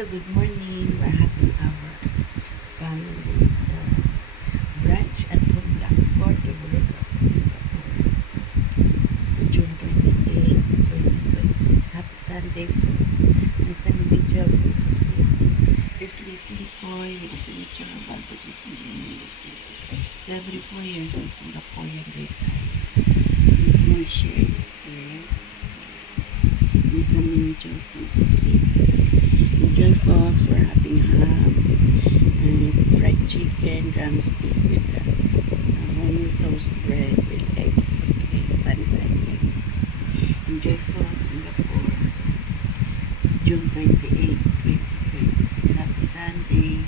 Hello, good morning. We're having our family brunch at Hong Kong for the Boulevard, Singapore. June 28, 2026. Happy Sunday, folks. My son Mitchell falls asleep. There's Lizzie Boy with a signature of Albert Lee. He's 74 years old, Singaporean retired. His name is there. My son Mitchell falls asleep. Enjoy, folks. We're having ham and fried chicken, drumstick with wholemeal toast bread with eggs, sunny side eggs. Enjoy, folks. Singapore, June 28, 2026. Happy Sunday.